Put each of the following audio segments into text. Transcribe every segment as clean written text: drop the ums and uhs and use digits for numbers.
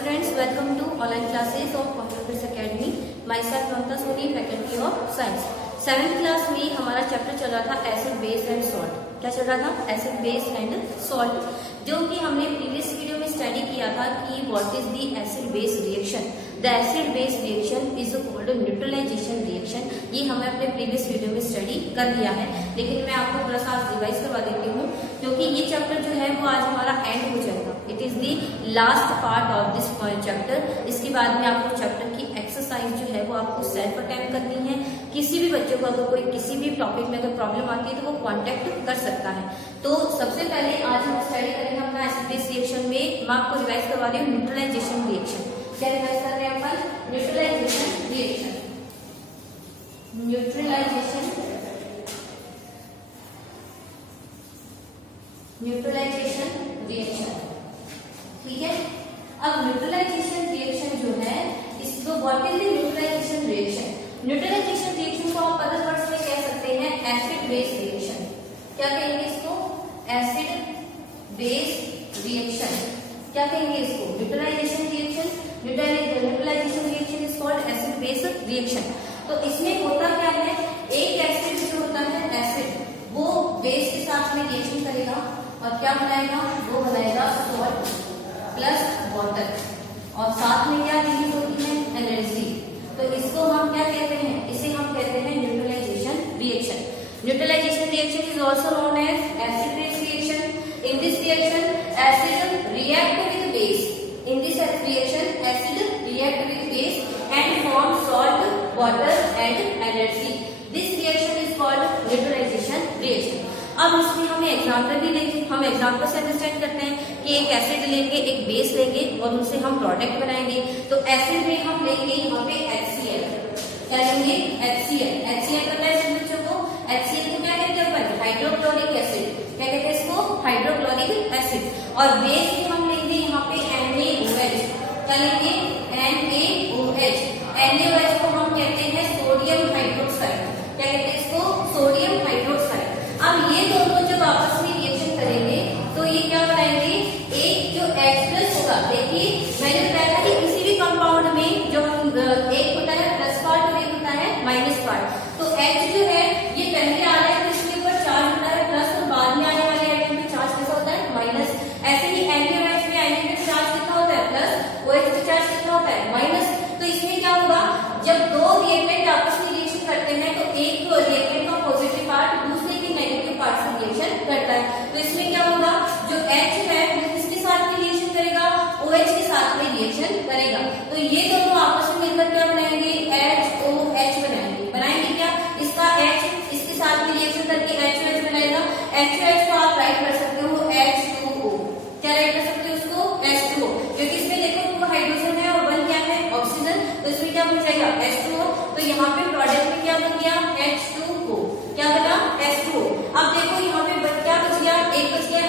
students, welcome to online classes of Computers Academy. Myself Mamta Soni, faculty of science. 7th class में हमारा chapter चल रहा था acid base and salt. क्या चल रहा था? एसिड बेस एंड सॉल्ट, जो कि हमने प्रीवियस वीडियो में स्टडी किया था कि what is the acid base reaction. The acid base reaction is called neutralisation reaction. ये हमने अपने प्रीवियस वीडियो में स्टडी कर लिया है, लेकिन मैं आपको थोड़ा सा आज रिवाइज करवा देती हूँ, क्योंकि ये चैप्टर जो है वो आज हमारा एंड हो जाएगा. It is the last part of this chapter. इसके बाद में आपको चैप्टर की एक्सरसाइज जो है वो आपको सेल्फ अटेम्प्ट करनी है. किसी भी बच्चे को अगर कोई किसी भी टॉपिक में अगर प्रॉब्लम आती है तो वो कांटेक्ट कर सकता है. तो सबसे पहले आज हम स्टडी करेंगे अपना एसिड बेस रिएक्शन में. मैं आपको रिवाइज करवा रही हूँ न्यूट्रलाइजेशन रिएक्शन. क्या रिवाइज कर रहे हैं अपन? Neutralization reaction. न्यूट्रलाइजेशन रिएक्शन, ठीक है. अब न्यूट्रलाइजेशन रिएक्शन जो है, इसको what is the neutralization reaction. Neutralisation reaction को आप अदर वर्ड्स में कह सकते हैं एसिड बेस रिएक्शन. क्या कहेंगे इसको? Acid base reaction. क्या कहेंगे इसको? Neutralisation reaction. Neutralisation reaction is called acid base reaction. तो इसमें होता क्या है, एक एसिड जो होता है एसिड, वो बेस के साथ में रिएक्शन करेगा और क्या बनाएगा? वो बनाएगा सॉल्ट प्लस वाटर, और साथ में क्या रिलीज होती है? एनर्जी. तो इसको हम क्या कहते हैं? इसे हम कहते हैं neutralisation reaction. Neutralisation reaction is also known as acid base reaction. In this reaction acid react with base. In this reaction, acid react with base and form salt, water and energy. This reaction is called neutralization reaction. अब इसमें हमें example भी लेंगे. हम example से understand करते हैं कि एक एसिड लेंगे, एक बेस लेंगे और उनसे हम प्रोडक्ट बनाएंगे. तो एसिड में हम लेंगे यहाँ पे HCl. क्या लेंगे? HCl. HCl पता है सब बच्चों को? HCl को क्या कहते हैं अपन? Hydrochloric acid. क्या कहते हैं इसको? Hydrochloric acid. और बेस में हम लेंगे यहाँ पे NaOH. क्या लेंगे? NaOH. NaOH को हम कहते हैं सोडियम हाइड्रोक्साइड. क्या कहते हैं इसको? Sodium hydroxide. अब ये दोनों जब आपस में रिएक्शन करेंगे तो ये क्या बनाएंगे? एक जो H+ होगा, देखिए मैंने बताया था कि किसी भी कंपाउंड में जो एक होता है प्लस पार्ट और एक होता है माइनस पार्ट. तो H जो है ये पहले आ रहा है तो इसके ऊपर चार्ज होता है प्लस, और बाद में आने वाले आइटम पे चार्ज कैसा होता है? माइनस. ऐसे ही NaOH में आने पे चार्ज कितना होता है? प्लस. OH पे चार्ज कितना होता है? माइनस. तो इसमें क्या होगा? जब दो रिएक्टेंट आपस में रिएक्शन करते हैं तो एक रिएक्टेंट का पॉजिटिव पार्ट दूसरे के नेगेटिव पार्ट से रिएक्शन करता है. तो इसमें क्या होगा? जो H है वो किसके साथ में रिएक्शन करेगा? OH के साथ में रिएक्शन करेगा. तो ये दोनों आपस में मिलकर क्या बनाएंगे? HOH बनाएंगे. बनाएंगे क्या? इसका H इसके साथ में रिएक्शन करके HOH बनाएगा. HOH को आप राइट कर सकते हो H2O. क्या राइट कर सकते हो उसको? H2O. क्योंकि इसमें देखो दो हाइड्रोजन है और वन क्या है? ऑक्सीजन. तो इसमें क्या बन जाएगा? H2O. तो यहाँ पे प्रोडक्ट में क्या बन गया? H2O. क्या बना? H2O. अब देखो यहाँ पे क्या बच गया? एक बच गया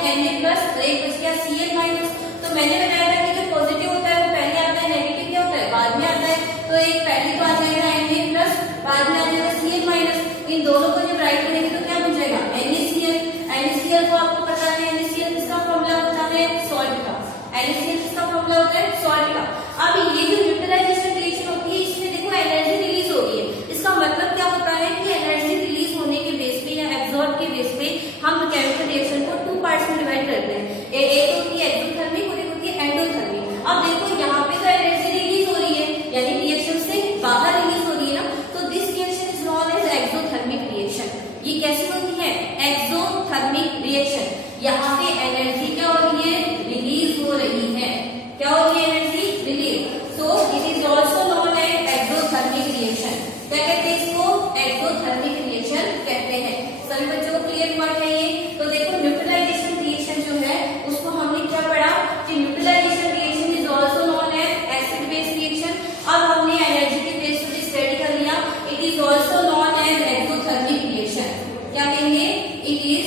Na+ और एक बच गया Cl-. तो मैंने बताया था कि जो पॉजिटिव होता है वो पहले आता है, नेगेटिव क्या होता है? बाद में आता है. तो एक पहले तो आ जाएगा Na+, बाद में आ जाएगा Cl-. इन दोनों को जब राइट करेंगे तो क्या बन जाएगा? NaCl. NaCl को आपको पता है NaCl किसका फॉर्मूला होता है? सॉल्ट का. NaCl किसका फॉर्मूला होता है? सॉल्ट का. अब ये जो न्यूट्रलाइजेशन रिएक्शन होती है इसमें देखो एनर्जी रिलीज हो रही है. इसका मतलब क्या होता है कि एनर्जी रिलीज होने के बेस पे या एब्जॉर्ब के बेस पे हम केमिकल रिएक्शन को टू पार्ट्स में डिवाइड करते हैं. एक होती है एक्सोथर्मिक और एक होती है एंडोथर्मिक. अब देखो यहाँ पे तो एनर्जी रिलीज हो रही है, यानी रिएक्शन से बाहर रिलीज हो रही है ना. तो this reaction is known as exothermic reaction. ये कैसी होती है? Exothermic reaction. यहाँ पे एनर्जी क्या हो रही है? रिलीज हो रही है. क्या हो रही है? Energy release. So it is also known as exothermic reaction. क्या कहते हैं इसको? एक्सोथर्मिक रिएक्शन कहते हैं. सभी बच्चों को क्लियर हुआ है ये? तो देखो न्यूट्रलाइजेशन रिएक्शन जो है उसको हमने क्या पढ़ा कि neutralisation reaction is also known as acid base reaction. अब हमने एनर्जी के बेस पर स्टडी कर लिया. It is also known as exothermic reaction. क्या कहेंगे? It is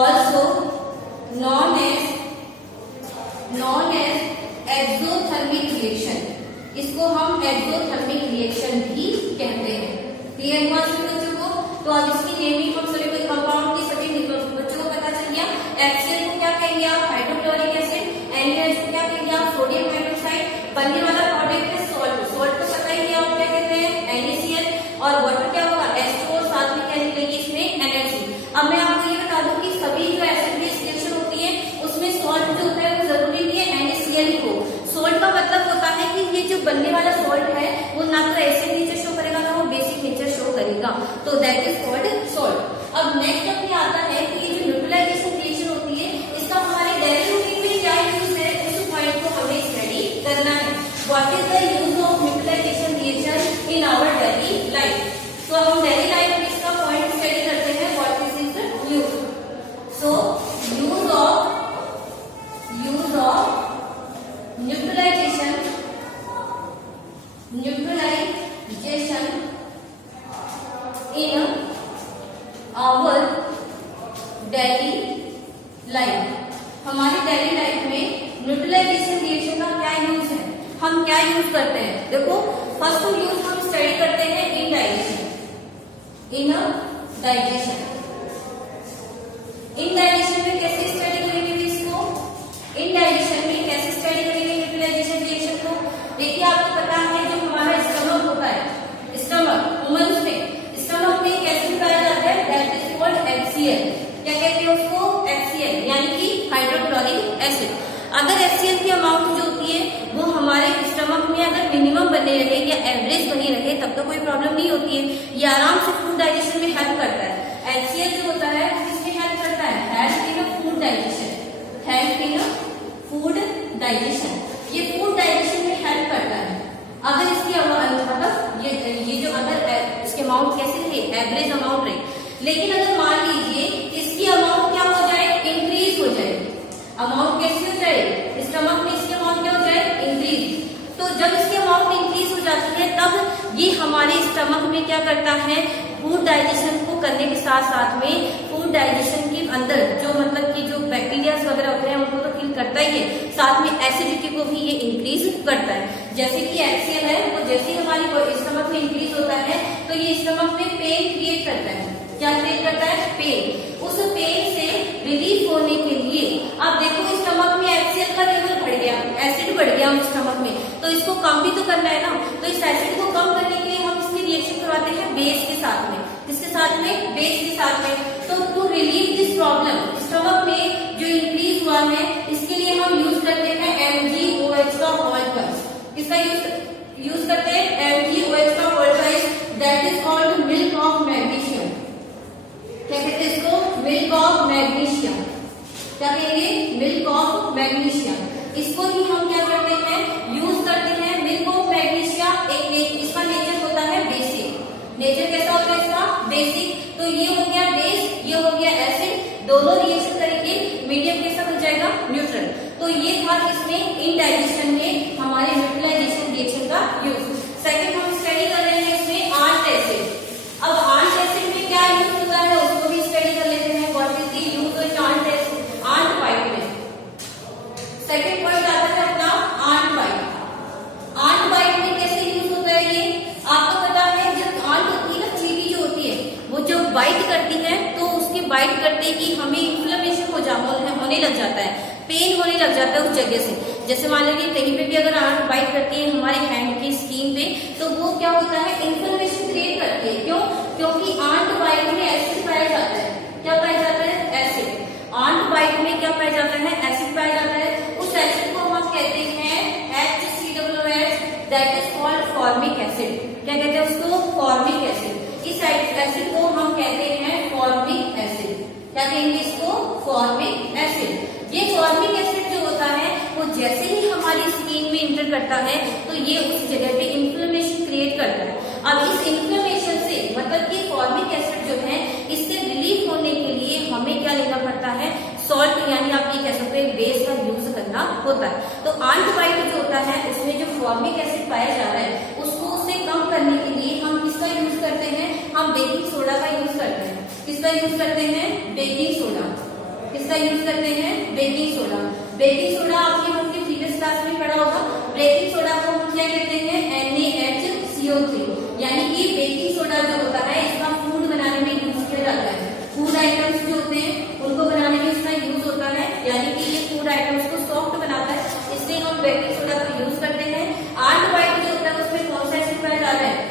also known as exothermic reaction. इसको हम एक्सोथर्मिक रिएक्शन भी कहते हैं. क्लियर हुआ सभी बच्चों को? तो अब इसकी नेमिंग हम सभी कंपाउंड की सभी बच्चों को पता चल गया. HCl को क्या कहेंगे आप? Hydrochloric acid. NaOH को क्या कहेंगे आप? Sodium hydroxide. जो बनने वाला सॉल्ट है वो ना तो एसिड नेचर शो करेगा ना वो बेसिक नेचर शो करेगा, तो दैट इज कॉल्ड सॉल्ट। अब नेक्स्ट अपने आता है कि ये जो न्यूट्रलाइजेशन रिएक्शन होती है इसका हमारे डेली रूटीन में क्या यूज है, उस पॉइंट को हमें स्टडी करना है। What is the use of neutralisation reaction in our daily life. तो हम डेली लाइफ में इसका पॉइंट स्टडी करते हैं, what is its use. So use of neutralisation in our daily life. हमारी डेली लाइफ में न्यूट्रलाइजेशन रिएक्शन का क्या यूज है, हम क्या यूज करते हैं। देखो फर्स्ट यूज हम स्टडी करते हैं इन डाइजेशन। इन डाइजेशन में कैसे स्टडी करेंगे इसको, इन डाइजेशन में कैसे स्टडी करेंगे न्यूट्रलाइजेशन रिएक्शन को। देखिए आपको पता है जो हमारा स्टमक होता है, स्टमक ह्यूमंस में एक एसिड पाया जाता है दैट इज कॉल्ड HCl। क्या कहते हैं उसको, HCl यानी कि हाइड्रोक्लोरिक एसिड। अगर HCl की अमाउंट जो होती है वो हमारे स्टमक में अगर मिनिमम बने रहे या एवरेज बनी रहे तब तो कोई प्रॉब्लम नहीं होती है, ये आराम से फूड डाइजेशन में हेल्प करता है। HCl जो होता है किसमें हेल्प करता है, help in food digestion, help in food digestion, ये फूड डाइजेशन में हेल्प करता है। अगर इसकी मतलब ये जो अगर इसके अमाउंट कैसे रहे, एवरेज अमाउंट रहे, लेकिन अगर मान लीजिए इसकी अमाउंट क्या हो जाए, इंक्रीज हो जाए। अमाउंट कैसे हो जाए, स्टमक में इसकी अमाउंट क्या हो जाए, इंक्रीज। तो जब इसकी अमाउंट इंक्रीज हो जाती है तब ये हमारे स्टमक में क्या करता है, फूड डाइजेशन को करने के साथ साथ में फूड डाइजेशन के अंदर जो मतलब कि जो बैक्टीरिया वगैरह होते हैं उनको तो किल करता ही है, साथ में एसिडिटी को भी ये इंक्रीज करता है। जैसे कि HCl है वो जैसे ही हमारी स्टमक में इंक्रीज होता है तो ये स्टमक में पेन क्रिएट करता है। क्या क्रिएट करता है, पेन। उस पेन से रिलीफ होने के लिए आप देखो स्टमक में HCl का लेवल बढ़ गया, एसिड बढ़ गया स्टमक में, तो इसको कम भी तो करना है ना। तो इस एसिड को कम करने के लिए हम इसकी रिएक्शन करवाते हैं बेस के साथ में। किसके साथ में, बेस के साथ में। तो to relieve this problem, stomach में जो इंक्रीज हुआ है इसके लिए हम यूज करते हैं MgOH का वॉल्ट्स। इसका यूज करते हैं MgOH का vaults, that is called milk of magnesium. क्या कहते हैं इसको, मिल्क ऑफ मैग्नीशियम। क्या कहेंगे, मिल्क ऑफ मैग्नीशियम। इसको ही हम क्या करते हैं, यूज करते हैं। मिल्क ऑफ मैग्नीशियम इसका नेचर होता है बेसिक। नेचर कैसा होता है इसका, बेसिक। तो ये हो गया बेस, ये हो गया एसिड, दोनों रिएक्शन करेंगे, मीडियम कैसा बन जाएगा, न्यूट्रल। तो ये था इसमें इन डाइजेशन में हमारे न्यूट्रलाइजेशन रिएक्शन का यूज। सेकंड हम स्टडी कर रहे हैं इसमें आंट एसिड। अब आंट एसिड में क्या यूज होता है उसको भी स्टडी कर लेते हैं, what is the use of antacid, ant bite में। सेकंड पॉइंट आता है अपना आंट वाइट। आंट वाइट में कैसे यूज होता है ये आपको पता है। जब आंट होती है ना, चींटी जो होती है वो जब बाइट करती है तो उसके बाइट करते ही हमें इन्फ्लेमेशन होने लग जाता है, पेन होने लग जाता है उस जगह से। जैसे मान लीजिए कहीं पे भी अगर आंट बाइट करती है हमारे हैंड की स्किन पे तो वो क्या होता है, इन्फ्लेमेशन क्रिएट करती है। क्यों, क्योंकि आंट बाइट में एसिड पाया जाता है। क्या पाया जाता है, एसिड। आंट बाइट में क्या पाया जाता है, एसिड पाया जाता है। उस एसिड को हम कहते हैं HCOOH, that is called formic acid. क्या कहते हैं उसको, फॉर्मिक एसिड। इस एसिड को हम कहते हैं फॉर्मिक एसिड। क्या कहेंगे इसको, फॉर्मिक एसिड। ये फॉर्मिक एसिड जो होता है वो जैसे ही हमारी स्किन में इंटर करता है तो ये उस जगह पे इन्फ्लेमेशन क्रिएट करता है। अब इस इन्फ्लेमेशन से मतलब कि फॉर्मिक एसिड जो है इससे रिलीफ होने के लिए हमें क्या लेना पड़ता है, सॉल्ट, यानी आप ये कह सकते हैं बेस का यूज करना होता है। तो आंट वाइट जो होता है उसमें जो फॉर्मिक एसिड पाया जा रहा है उसको उससे कम करने के लिए हम किसका यूज करते हैं, हम बेकिंग सोडा का यूज करते हैं। किसका यूज करते हैं, बेकिंग सोडा। किसका यूज करते हैं, बेकिंग सोडा। बेकिंग सोडा आपने अपनी प्रीवियस क्लास में पढ़ा होगा। बेकिंग सोडा को हम क्या कहते हैं, NaHCO3। यानी कि बेकिंग सोडा जो होता है इसका फूड बनाने में यूज किया जाता है। फूड आइटम्स जो होते हैं उनको बनाने में इसका यूज होता है, यानी कि ये फूड आइटम्स को सॉफ्ट बनाता है, इसलिए हम बेकिंग सोडा का यूज करते हैं। आंट वाइट जो होता है उसमें कौन सा एसिड पाया जा रहा है,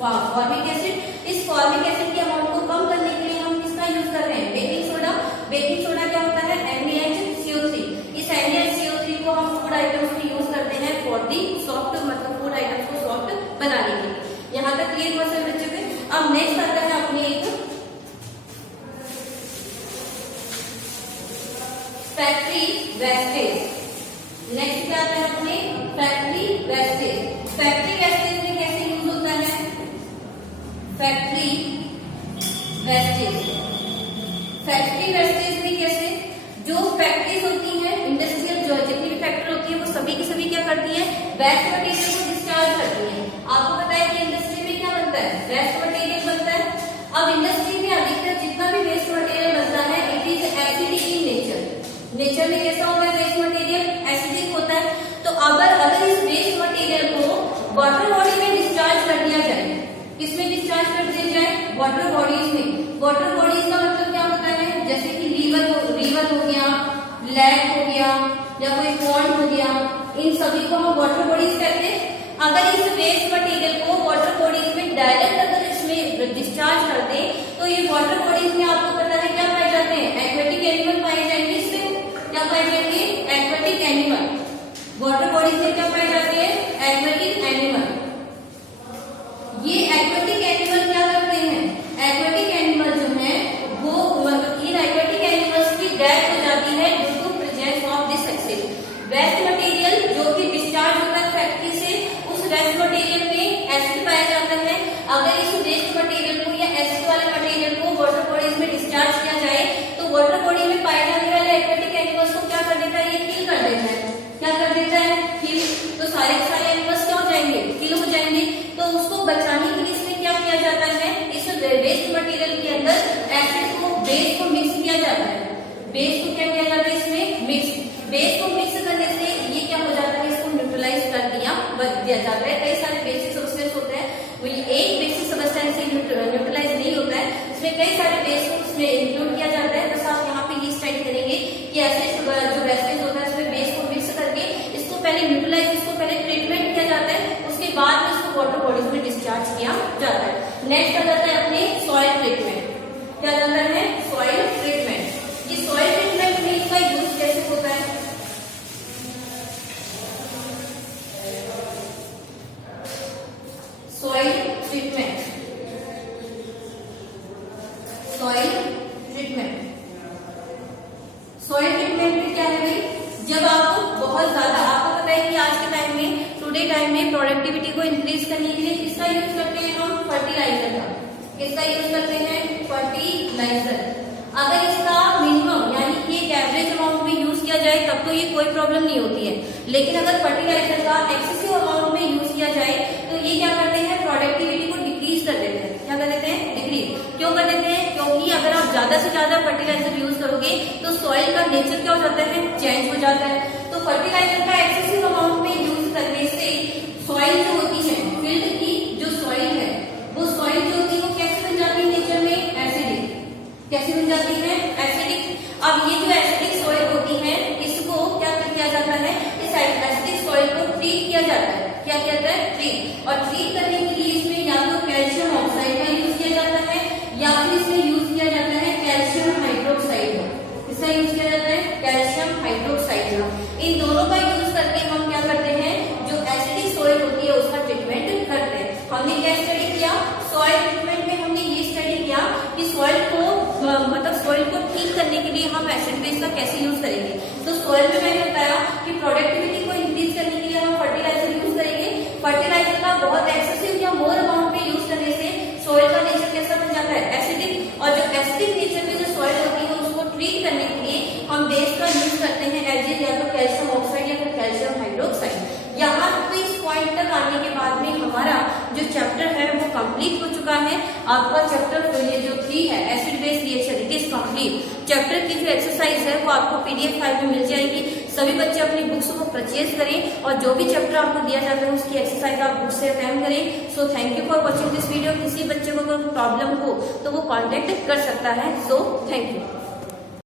फॉर्मिक एसिड। इस फॉर्मिक एसिड की अमाउंट को कम करने के लिए हम किसका यूज कर रहे हैं, बेकिंग सोडा। बेकिंग सोडा क्या होता है, NaHCO3। इस NaHCO3 को हम फूड आइटम्स में यूज करते हैं फॉर दी सॉफ्ट मतलब फूड आइटम्स को सॉफ्ट बनाने के लिए। यहाँ तक क्लियर हुआ सर बच्चों के। अब नेक्स्ट आता है अपने एक फैक्ट्री वेस्टेज। नेक्स्ट क्या आता है अपने फैक्ट्री वेस्टेज। फैक्ट्री वेस्टेज में कैसे यूज होता है? फैक्ट्री वेस्टेज, फैक्ट्री वेस्टेज में कैसे, जो फैक्ट्रीज होती हैं इंडस्ट्रियल, जो जितनी भी फैक्ट्री होती है वो सभी की सभी क्या करती है? वेस्ट मटेरियल को डिस्चार्ज करती है। आपको पता है कि इंडस्ट्री में क्या बनता है? वेस्ट मटेरियल बनता है। अब इंडस्ट्री में अधिकतर जितना भी वेस्ट मटेरियल बनता है it is acidic in nature. Nature में कैसा होता है वेस्ट मटेरियल? एसिडिक होता है। तो अगर इस वेस्ट मटेरियल को वाटर बॉडी में डिस्चार्ज कर दिया जाए, किसमें डिस्चार्ज कर दिया जाए? वाटर बॉडीज में। वाटर बॉडीज का मतलब क्या होता है? जैसे कि रिवर हो गया, लैक हो गया या कोई पॉन्ड हो गया, इन सभी को हम वाटर बॉडीज कहते हैं। अगर इस वेस्ट मटेरियल को वाटर बॉडीज में डायरेक्ट अगर इसमें डिस्चार्ज कर दे तो ये वाटर बॉडीज में आपको पता है क्या पाए जाते हैं? एक्वेटिक एनिमल पाए जाएंगे। इसमें क्या पाए जाएंगे? Aquatic animal. वाटर बॉडीज में क्या पाए जाते हैं? Aquatic animal. ये एक्वेटिक एनिमल क्या करते हैं? एक्वेटिक एनिमल जो है वो मतलब इन एक्वेटिक एनिमल्स की डेथ हो जाती है due to presence of this acid waste material, जो कि डिस्चार्ज होता है फैक्ट्री से। उस वेस्ट मटेरियल में एसिड पाया जाता है। अगर इस वेस्ट मटेरियल को या एसिड वाले मटेरियल को वाटर बॉडीज में डिस्चार्ज किया जाए तो वाटर बॉडी में पाए जाने वाले एक्वेटिक एनिमल्स को क्या कर देता है? ये किल कर देता है। क्या कर देता है? किल। तो सारे एनिमल्स क्या हो जाएंगे? किल हो जाएंगे। तो उसको बचाने के लिए इसमें क्या किया जाता है? इस वेस्ट मटेरियल के अंदर एसिड को, बेस को मिक्स किया जाता है। बेस को क्या किया जाता है? इसमें मिक्स। बेस को मिक्स करने से ये क्या हो जाता है? इसको न्यूट्रलाइज कर दिया जाता है। कई सारे बेसिक सब्सटेंस होते हैं, वो एक बेसिक सब्सटेंस से न्यूट्रलाइज नहीं होता है, इसमें कई सारे बेस को उसमें इंक्लूड किया जाता है। बस आप यहाँ पे ये स्टडी करेंगे कि ऐसे जो वेस्टेज होता है उसमें बेस को मिक्स करके इसको पहले न्यूट्रलाइज, इसको पहले ट्रीटमेंट किया जाता है, उसके बाद इसको वाटर बॉडीज में डिस्चार्ज किया जाता है। नेक्स्ट आ जाता है अपने सॉइल ट्रीटमेंट। क्या जाता है? Soil treatment. ये सॉइल ट्रीटमेंट में इसका यूज कैसे होता है? Soil treatment, soil treatment. Soil treatment में क्या है भाई? जब आपको बहुत ज्यादा, आपको पता है कि आज के टाइम में, टुडे टाइम में प्रोडक्टिविटी को इंक्रीज करने के लिए किसका यूज करते हैं हम? फर्टिलाइजर का। किसका यूज करते हैं? फर्टिलाइजर। अगर इसका मिनिमम यानी कि एक एवरेज अमाउंट में यूज किया जाए तब तो ये कोई प्रॉब्लम नहीं होती है, लेकिन अगर फर्टिलाइजर का एक्सेसिव अमाउंट में यूज किया जाए तो ये क्या करते हैं? प्रोडक्टिविटी को डिक्रीज कर देते हैं। क्या कर देते हैं? डिक्रीज। क्यों कर देते हैं? क्योंकि अगर आप ज्यादा से ज्यादा फर्टिलाइजर यूज करोगे तो सॉइल का नेचर क्या हो जाता है? चेंज हो जाता है। तो फर्टिलाइजर का एक्सेसिव अमाउंट में यूज करने से सॉइल जो होती है, फील्ड की जो सॉइल है, वो सॉइल जो होती है वो कैसे बन जाती है? नेचर में एसिडिक। कैसे बन जाती है? एसिडिक। अब ये जो एसिडिक सॉइल होती है इसको क्या किया जाता है? इस एसिडिक सॉइल को ट्रीट किया जाता है। क्या कहता है? ट्रीट। और ट्रीट करने के लिए इसमें या तो कैल्शियम ऑक्साइड का यूज किया जाता है या फिर इसमें यूज किया जाता है कैल्शियम हाइड्रोक्साइड का। इसका यूज किया जाता है कैल्शियम हाइड्रोक्साइड का। इन दोनों का यूज करके हम क्या करते हैं? जो एसिडिक सॉइल होती है उसका ट्रीटमेंट करते हैं। हमने क्या स्टडी किया? सॉइल ट्रीटमेंट में हमने ये स्टडी किया कि सॉइल को मतलब सॉइल को ठीक करने के लिए हम एसिड बेस का कैसे यूज करेंगे। तो सॉइल में मैंने बताया कि प्रोडक्टिविटी को इंक्रीज करने के लिए हम फर्टिलाइजर यूज करेंगे। फर्टिलाइजर का बहुत एक्सेसिव या मोर अमाउंट में यूज करने से सॉइल का नेचर कैसा बन जाता है? एसिडिक। और जो एसिडिक नेचर की जो सॉइल होती है उसको ट्रीट करने के लिए हम बेस का यूज करते हैं एज या तो कैल्शियम ऑक्साइड या फिर कैल्शियम हाइड्रोक्साइड। यहाँ तो इस पॉइंट तक आने के बाद में हमारा जो चैप्टर है वो कंप्लीट हो चुका है। आपका चैप्टर ये जो 3 है acid base reaction, it is complete. Chapter की जो एक्सरसाइज है वो आपको पीडीएफ फाइल में मिल जाएगी। सभी बच्चे अपनी बुक्स को परचेज करें और जो भी चैप्टर आपको दिया जाता है उसकी एक्सरसाइज आप बुक से अटेम्प्ट करें। So thank you for watching this video. किसी बच्चे को कोई प्रॉब्लम हो तो वो कॉन्टेक्ट कर सकता है। So thank you.